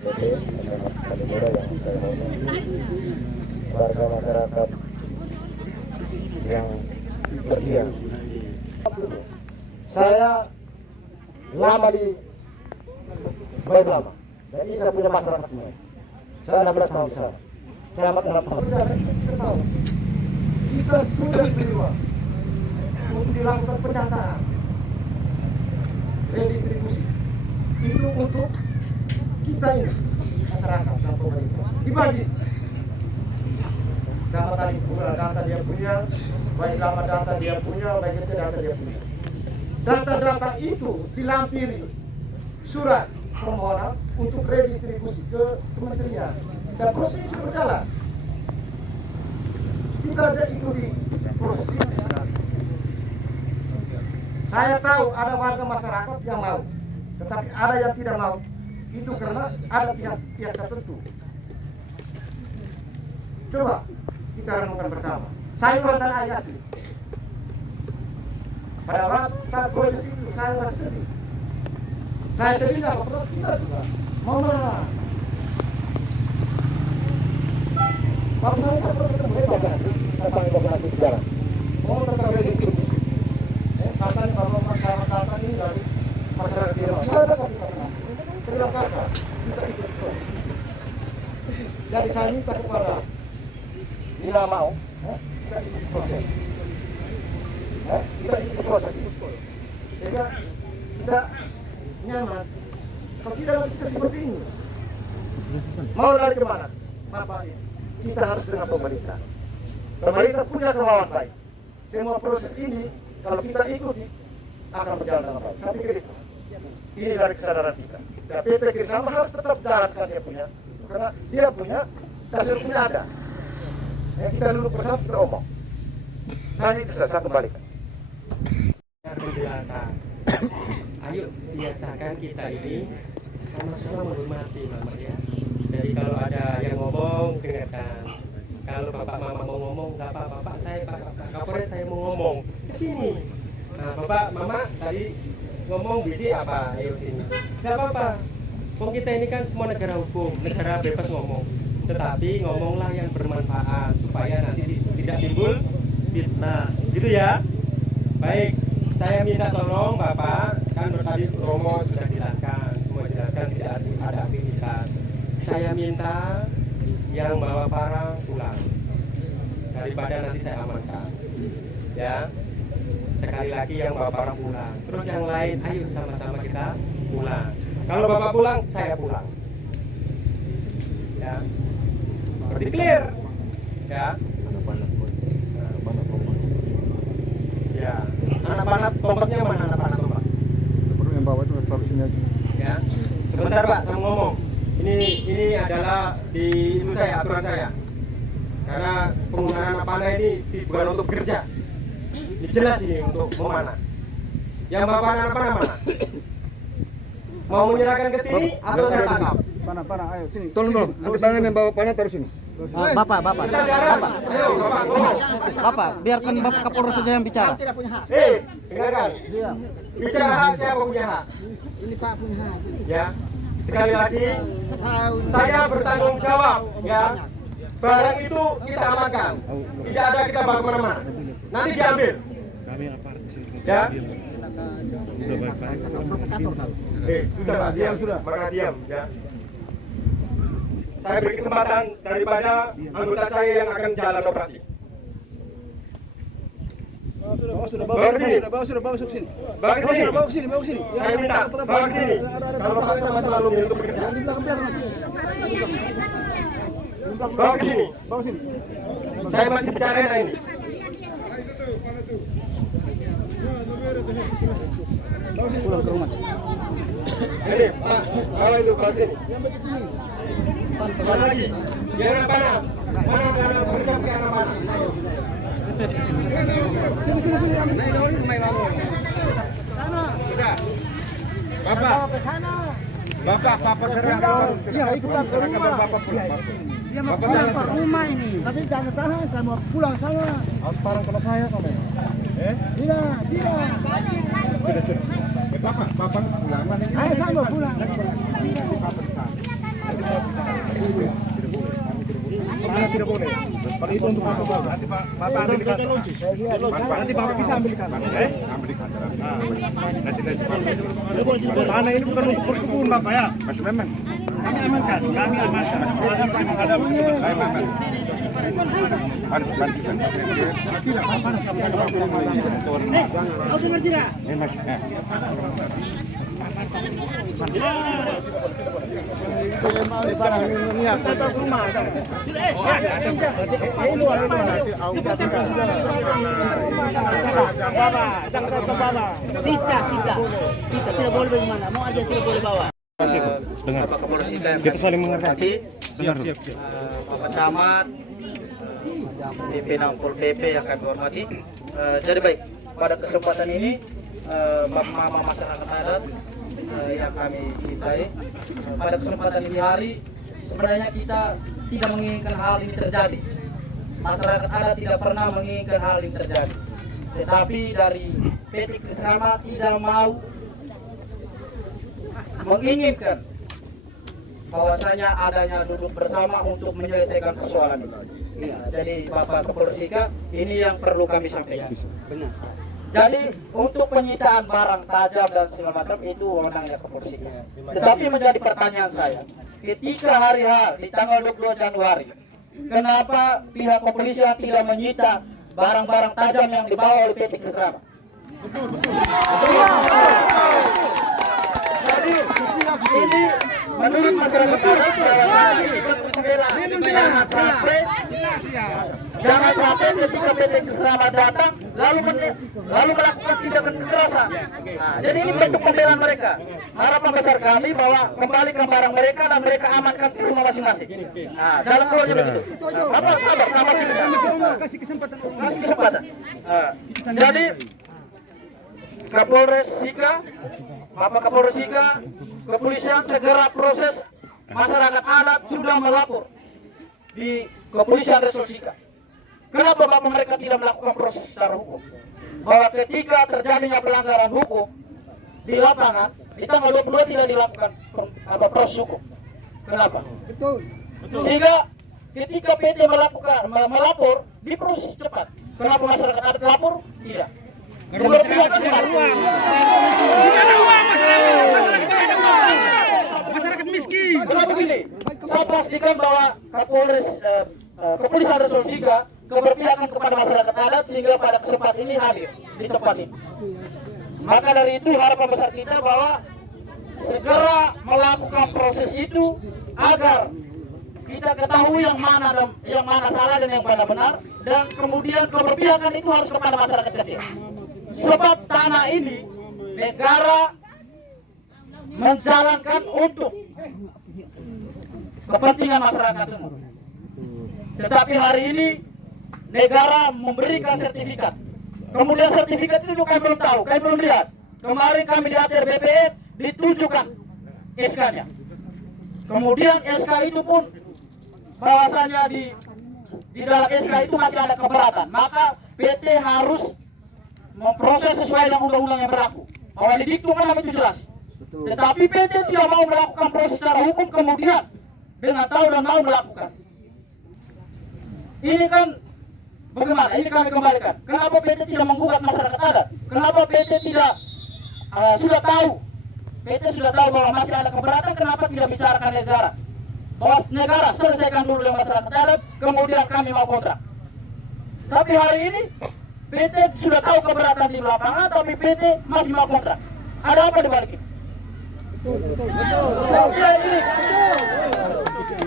Jadi kami muda yang saya hormati, warga masyarakat yang berdiam. Saya lama di baik lama, jadi saya punya masyarakat semua. Saya 16 tahun di sana. Saya amat 6 tahun. Kita sudah terima untuk dilakukan pendataan, redistribusi. Itu untuk kita ini masyarakat dan pemerintah dibagi. Data tadi data dia punya, baik lama data dia punya, baik itu data dia punya. Data-data itu dilampiri surat permohonan untuk redistribusi ke kementerian dan proses itu berjalan. Kita aja ikuti proses ini. Saya tahu ada warga masyarakat yang mau, tetapi ada yang tidak mau. Itu karena ada pihak tertentu. Coba kita renungkan bersama. Sayuran dan air asli. Pada waktu saat proses itu saya masih sedih. Saya sedih nggak apa-apa, kita juga mau menang. Bapak saya pernah ketemu Bapak di jalan. Mau tentang redistribusi. Katanya kalau masyarakat ini dari masyarakat di Eropa. Saya dapat terima kata kita ikut proses. Jadi saya minta kepada bila mau kita ikut proses. Kita ikut proses sehingga kita nyaman. Kalau tidak kita seperti ini, mau lari kemana? Bapak, kita harus dengan pemerintah. Pemerintah punya kemauan baik. Semua proses ini kalau kita ikuti akan berjalan dengan baik. Saya pikir itu. Ini dari kesadaran kita. Dan PT Krisama harus tetap jalankan dia punya, karena dia punya, dasar punya ada. Ya, kita duduk bersama kita omong. Saya itu saya kembalikan. Penjelasan. Ayo biasakan kita ini sama-sama menghormati Mama ya. Jadi kalau ada yang ngomong dengarkan. Kalau bapak mama mau ngomong, nggak apa bapak saya pak Kapolres saya mau ngomong ke sini. Nah bapak mama tadi ngomong bisi apa? Ayo sini. Nggak apa-apa. Wong kita ini kan semua negara hukum, negara bebas ngomong. Tetapi ngomonglah yang bermanfaat supaya nanti tidak timbul fitnah. Gitu ya. Baik. Saya minta tolong Bapak, kan tadi Romo sudah jelaskan, semua jelaskan tidak ada aktivitas. Saya minta yang bawa barang pulang, daripada nanti saya amankan. Ya, sekali lagi yang bawa barang pulang. Terus yang lain, ayo sama-sama kita pulang. Kalau Bapak pulang, saya pulang. Ya, berarti clear. Ya. Ya. Anak panah tombaknya mana anak panah tombak? Perlu yang bawa itu taruh sini aja. Ya. Sebentar Pak, saya mau ngomong. Ini adalah di itu saya aturan saya. Karena penggunaan anak panah ini bukan untuk bekerja. Ini jelas ini untuk memanah. Yang bawa panah anak panah mana? Mau menyerahkan ke sini atau saya tangkap? Panah, ayo sini. Tolong. Angkat tangan yang bawa panah taruh sini. Bapak. Bapak, biarkan Bapak Kapolres saja yang bicara. Tidak punya hak. Dengarkan. Bicara hak siapa punya hak? Ini Pak punya hak. Ya. Sekali lagi, saya bertanggung jawab. Ya. Barang itu kita amankan. Tidak ada kita bawa kemana-mana. Nanti diambil. Ya. Sudah Pak, diam sudah. Maka diam. Ya. Saya beri kesempatan daripada anggota saya yang akan jalan operasi. Bawa ke sini. Saya minta, bawa ke sini. Kalau Bapak sama selalu untuk bekerja. Bawa ke sini. Saya masih bicara ini. Pulang ke rumah. Ini, Pak, bawa itu bawa sini. Mana lagi? Jangan panah. Mana berjam ke arah panah. Sini. Sudah. Bapak serahkan. Iya, ikut sampai rumah. Dia mau pulang ke rumah ini. Tapi jangan tahan, saya mau pulang sana. Harus bareng sama saya kamu. Tidak. Bapak pulang. Ayo saya mau pulang. tidak boleh. Kalau itu untuk Bapak, nanti Bapak ambil di kantor. Nanti Bapak bisa ambil di kantor. Tanah ini bukan untuk berkebun Bapak ya. Memang. Kami amankan. Sita tidak boleh bagaimana, mau aja tidak boleh bawa. Dengar. Bapak Kapolresika Kita saling mengerti. siap. Bapak Camat, pimpinan Pol PP yang kami hormati. Jadi baik, pada kesempatan ini Bapak Mama masyarakat adat yang kami cintai, pada kesempatan ini hari sebenarnya kita tidak menginginkan hal ini terjadi. Masyarakat adat tidak pernah menginginkan hal ini terjadi. Tetapi dari PT Krisrama tidak mau menginginkan bahwasanya adanya duduk bersama untuk menyelesaikan persoalan ini. Ya, jadi Bapak Kapolresika, ini yang perlu kami sampaikan. Benar. Jadi untuk penyitaan barang tajam dan segala macam itu wewenangnya Kapolresika. Tetapi menjadi pertanyaan saya, ketika hari H di tanggal 22 Januari, kenapa pihak kepolisian tidak menyita barang-barang tajam yang dibawa oleh PT Krisrama? Jadi ini menurut masyarakat adat jangan sampai ketika PT Krisrama datang lalu melakukan tindakan kekerasan. Nah, jadi ini bentuk pembelaan mereka. Harapan besar kami bahwa kembalikan barang mereka dan mereka amankan di rumah masing-masing. Nah, jalan keluarnya begitu. Apa sabar sama sih. Kasih kesempatan. Jadi Kapolres Sika, Bapak Kapolres Sika, kepolisian segera proses. Masyarakat adat sudah melapor di kepolisian Resor Sika. Kenapa Bapak mereka tidak melakukan proses secara hukum? Bahwa ketika terjadinya pelanggaran hukum di lapangan, di tanggal 22 tidak dilakukan proses hukum. Kenapa? Betul. Sehingga ketika PT melapor, diproses cepat. Kenapa masyarakat adat lapor? Tidak. Dua pihak kan uang. Masyarakat miskin. Kenapa begini? Saya pastikan bahwa Kapolres Kepolisian Resor Sika keberpihakan kepada masyarakat adat sehingga pada kesempatan ini hadir di tempat ini. Maka dari itu harapan besar kita bahwa segera melakukan proses itu agar kita ketahui yang mana salah dan yang mana benar, dan kemudian keberpihakan itu harus kepada masyarakat kecil. Sebab tanah ini negara menjalankan untuk kepentingan masyarakat umum. Tetapi hari ini negara memberikan sertifikat. Kemudian sertifikat itu kami belum tahu, kami belum lihat. Kemarin kami di ATR BPN ditunjukkan SK-nya. Kemudian SK itu pun bahwasanya di dalam SK itu masih ada keberatan. Maka PT harus memproses sesuai dengan undang-undang yang berlaku. Bahwa di diktum kan itu jelas. Tetapi PT tidak mau melakukan proses secara hukum, kemudian dengan tahu dan mau melakukan. Ini kan bagaimana? Ini kami kembalikan. Kenapa PT tidak menggugat masyarakat adat? Kenapa PT tidak sudah tahu? PT sudah tahu bahwa masih ada keberatan, kenapa tidak bicarakan negara? Bahwa negara selesaikan dulu dengan masyarakat adat, kemudian kami mau kontrak. Tapi hari ini PT sudah tahu keberatan di lapangan, tapi PT masih mau kontrak. Ada apa di balik ini?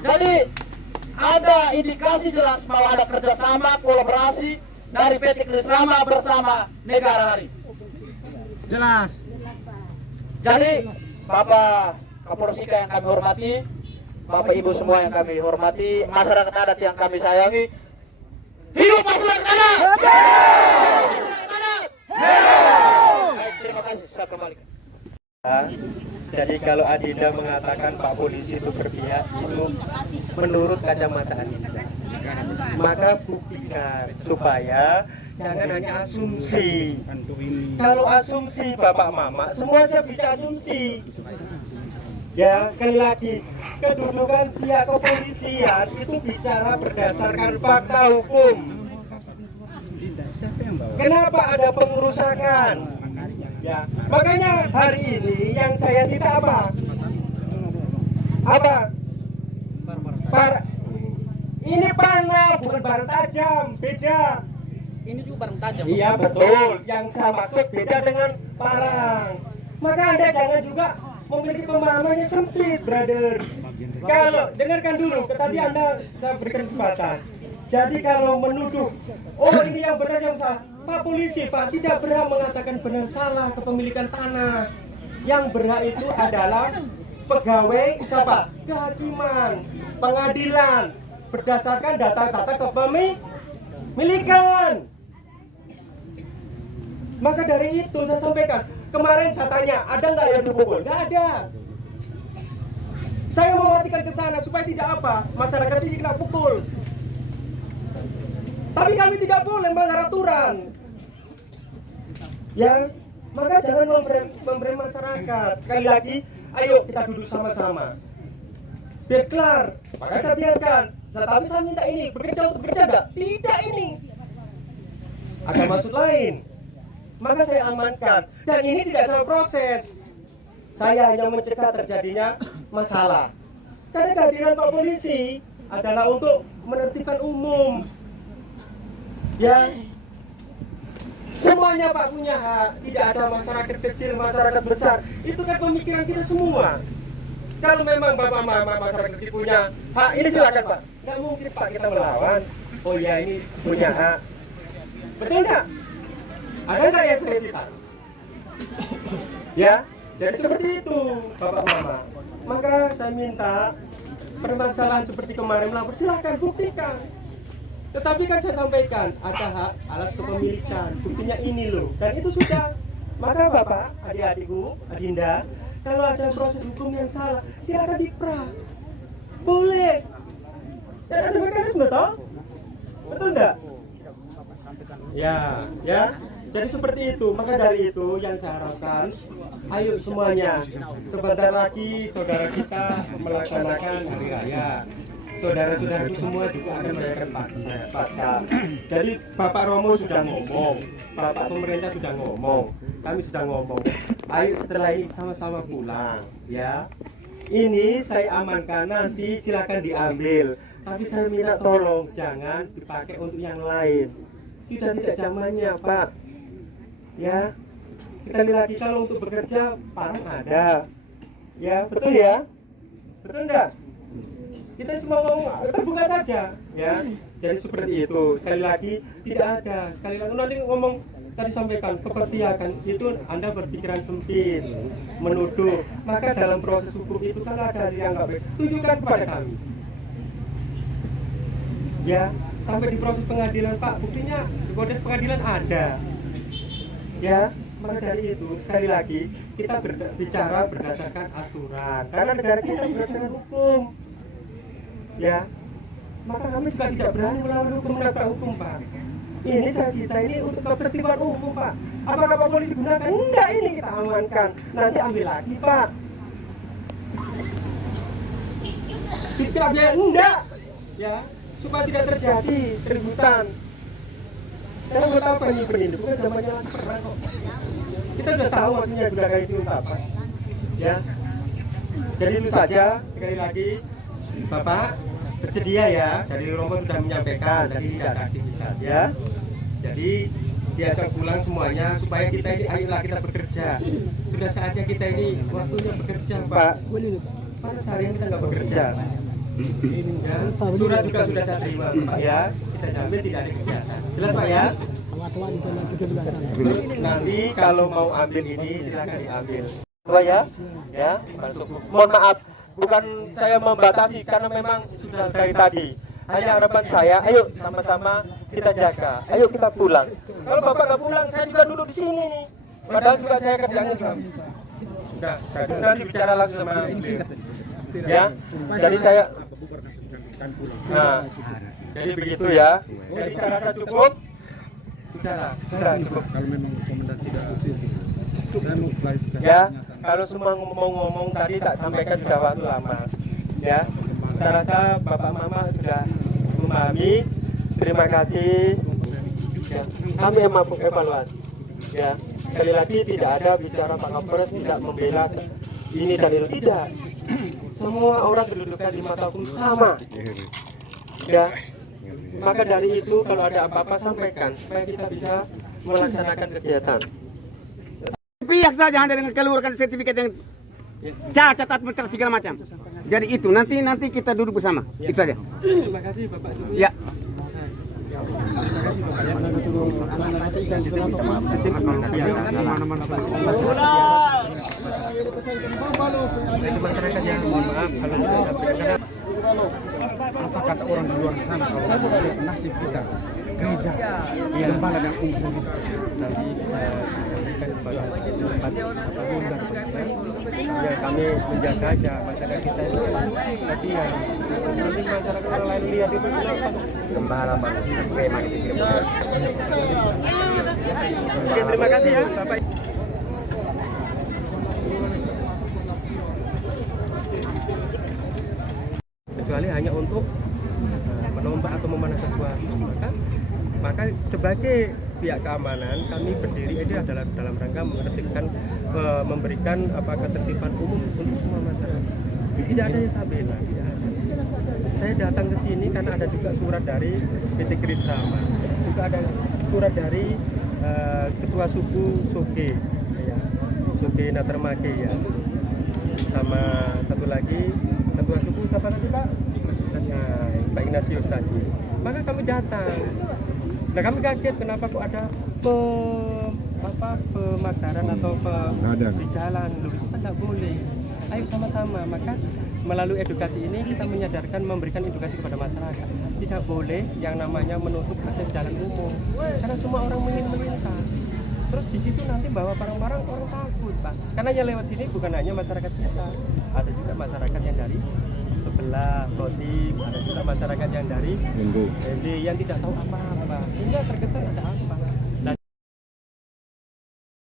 Jadi ada indikasi jelas bahwa ada kerjasama, kolaborasi dari PT Krisrama bersama negara hari. Jelas. Jadi Bapak Kapolresika yang kami hormati, Bapak Ibu semua yang kami hormati, masyarakat adat yang kami sayangi, hidup masyarakat adat! Baik, terima kasih, saya kembalikan. Jadi kalau Adinda mengatakan Pak Polisi itu berpihak, itu menurut kacamata Adinda. Maka buktikan supaya jangan hanya asumsi. Kalau asumsi Bapak Mama, semuanya bisa asumsi. Ya, sekali lagi, kedudukan pihak kepolisian itu bicara berdasarkan fakta hukum. Kenapa ada pengerusakan? Ya, makanya hari ini yang saya sita apa? Apa? Ini panah, bukan barang tajam, beda. Ini juga barang tajam. Iya betul, yang saya maksud beda dengan parang. Maka Anda jangan juga memiliki pemahaman yang sempit, brother. Kalau dengarkan dulu, tadi Anda saya berikan kesempatan. Jadi kalau menuduh, oh ini yang benar yang salah, Pak polisi, Pak tidak berhak mengatakan benar salah kepemilikan tanah. Yang berhak itu adalah pegawai siapa? Kehakiman, pengadilan, berdasarkan data-data kepemilikan. Maka dari itu saya sampaikan, kemarin saya tanya, ada nggak yang dipukul? Nggak ada. Saya memastikan ke sana supaya tidak apa, masyarakat ini kena pukul. Tapi kami tidak boleh melanggar aturan. Ya, maka jangan memberi masyarakat. Sekali lagi, ayo kita duduk sama-sama. Biar kelar. Maka saya biarkan. Tapi saya minta ini, bekerja untuk bekerja enggak? Tidak ini. Ada maksud lain. Maka saya amankan. Dan ini tidak sama proses. Saya hanya mencegah terjadinya masalah. Karena kehadiran Pak Polisi adalah untuk menertibkan umum. Ya, semuanya Pak punya hak. Tidak ada masyarakat kecil, masyarakat besar. Itu kan pemikiran kita semua. Kalau memang Bapak Mama masyarakat kecil punya hak, ini silakan Pak. Nggak mungkin Pak kita melawan. Oh ya ini punya hak. Betul nggak? Ada nggak yang saya cita? Ya, jadi seperti itu Bapak Mama. Maka saya minta permasalahan seperti kemarin melapor, silakan buktikan. Tetapi kan saya sampaikan, ada hak alas kepemilikan, buktinya ini loh. Dan itu sudah. Maka Bapak, adik-adikku, Adinda, kalau ada proses hukum yang salah, silakan dipra. Boleh. Dan ada mekanisme toh? Betul enggak? Ya, ya. Jadi seperti itu. Maka dari itu yang saya harapkan, ayo semuanya. Sebentar lagi saudara kita melaksanakan hari raya. Saudara-saudara itu semua juga akan merayakan Paskah. Jadi Bapak Romo sudah ngomong, Bapak pemerintah sudah ngomong, kami sudah ngomong. Ayo setelah ini sama-sama pulang, ya. Ini saya amankan, nanti silakan diambil. Tapi saya minta tolong jangan dipakai untuk yang lain. Sudah tidak zamannya, Pak. Ya. Sekali lagi kalau untuk bekerja parang ada. Ya, betul ya? Betul enggak? Kita semua mau terbuka saja, ya. Jadi seperti itu. Sekali lagi tidak ada. Sekali lagi nanti ngomong tadi sampaikan keperpihakan itu Anda berpikiran sempit, menuduh. Maka dalam proses hukum itu kan ada yang nggak baik. Tunjukkan kepada kami. Ya, sampai di proses pengadilan Pak, buktinya di kode pengadilan ada. Ya, maka dari itu sekali lagi kita berbicara berdasarkan aturan. Karena negara kita berdasarkan hukum. Ya, maka kami juga tidak berani melawan hukum, menabrak hukum, Pak. Ini saya cita ini untuk ketertiban umum, Pak. Apakah Pak Polisi gunakan? Enggak, ini kita amankan. Nanti ambil lagi, Pak. Kita biar enggak, ya, supaya tidak terjadi keributan. Karena buat apa ini peninduk? Bukan zamannya lagi perang kok. Kita sudah tahu maksudnya gunakan itu untuk apa. Ya, jadi itu saja. Sekali lagi, Bapak bersedia ya, dari Romo sudah menyampaikan tadi tidak ada aktivitas ya. Jadi diajak pulang semuanya supaya kita ini ayolah kita bekerja. Sudah saatnya kita ini waktunya bekerja, Pak. Masa seharian kita nggak bekerja? Ya, surat juga sudah saya terima, Pak ya. Kita jamin tidak ada kegiatan. Jelas Pak ya? Terus nanti kalau mau ambil ini silakan diambil. Pak ya? Ya, masuk. Mohon maaf. Bukan saya membatasi karena memang sudah dari tadi. Hanya harapan saya, ayo sama-sama kita jaga. Ayo kita pulang. Kalau Bapak nggak pulang, saya juga duduk di sini nih. Padahal juga saya kerjanya juga. Sudah, nanti bicara langsung sama beliau. Ya, jadi saya. Nah, jadi begitu ya. Jadi saya rasa cukup. Sudah cukup. Kalau memang komentar tidak aktif, saya mau klarifikasi. Ya. kalau semua ngomong-ngomong tadi tak sampaikan sudah waktu lama. Ya, saya rasa Bapak Mama sudah memahami. Terima kasih. Ya, kami evaluasi. Ya, sekali lagi tidak ada bicara Pak Kapolres tidak membela ini dan itu, tidak. Semua orang kedudukan di mata hukum sama. Ya, maka dari itu kalau ada apa-apa sampaikan supaya kita bisa melaksanakan kegiatan. Pihak saja hanya dengan keluarkan sertifikat yang catat meter segala macam. Jadi itu nanti kita duduk bersama. Itu saja. Terima kasih Bapak Sumi. Ya. Masyarakat yang mohon maaf kalau tidak sampaikan. Apa kata orang di luar sana kalau melihat nasib kita gereja gembala dan umum Nanti bisa disampaikan kepada tempat ya kami menjaga aja masyarakat kita itu kasihan. Nanti masyarakat orang lain lihat itu gembala manusia preman itu. Oke, terima kasih ya Bapak. Kecuali hanya untuk menombak atau memanah sesuatu, maka sebagai pihak keamanan kami berdiri ini adalah dalam rangka menertibkan, memberikan ketertiban umum untuk semua masyarakat. Tidak ada yang saya bela, tidak ada. Saya datang ke sini karena ada juga surat dari PT Krisrama, juga ada surat dari Ketua Suku Soge, ya, Soge Natermake ya, sama satu lagi Ketua Suku siapa lagi Pak? Pak Ignatius tadi. Maka kami datang. Nah kami kaget kenapa kok ada pemakaran atau di jalan. Loh, itu kan tidak boleh. Ayo sama-sama. Maka melalui edukasi ini kita menyadarkan, memberikan edukasi kepada masyarakat. Tidak boleh yang namanya menutup akses jalan umum. Karena semua orang ingin melintas. Terus di situ nanti bawa barang-barang orang takut Pak. Karena yang lewat sini bukan hanya masyarakat kita. Ada juga masyarakat yang dari sebelah Kodim, ada juga masyarakat yang dari Hindi yang tidak tahu apa-apa, sehingga terkesan ada apa.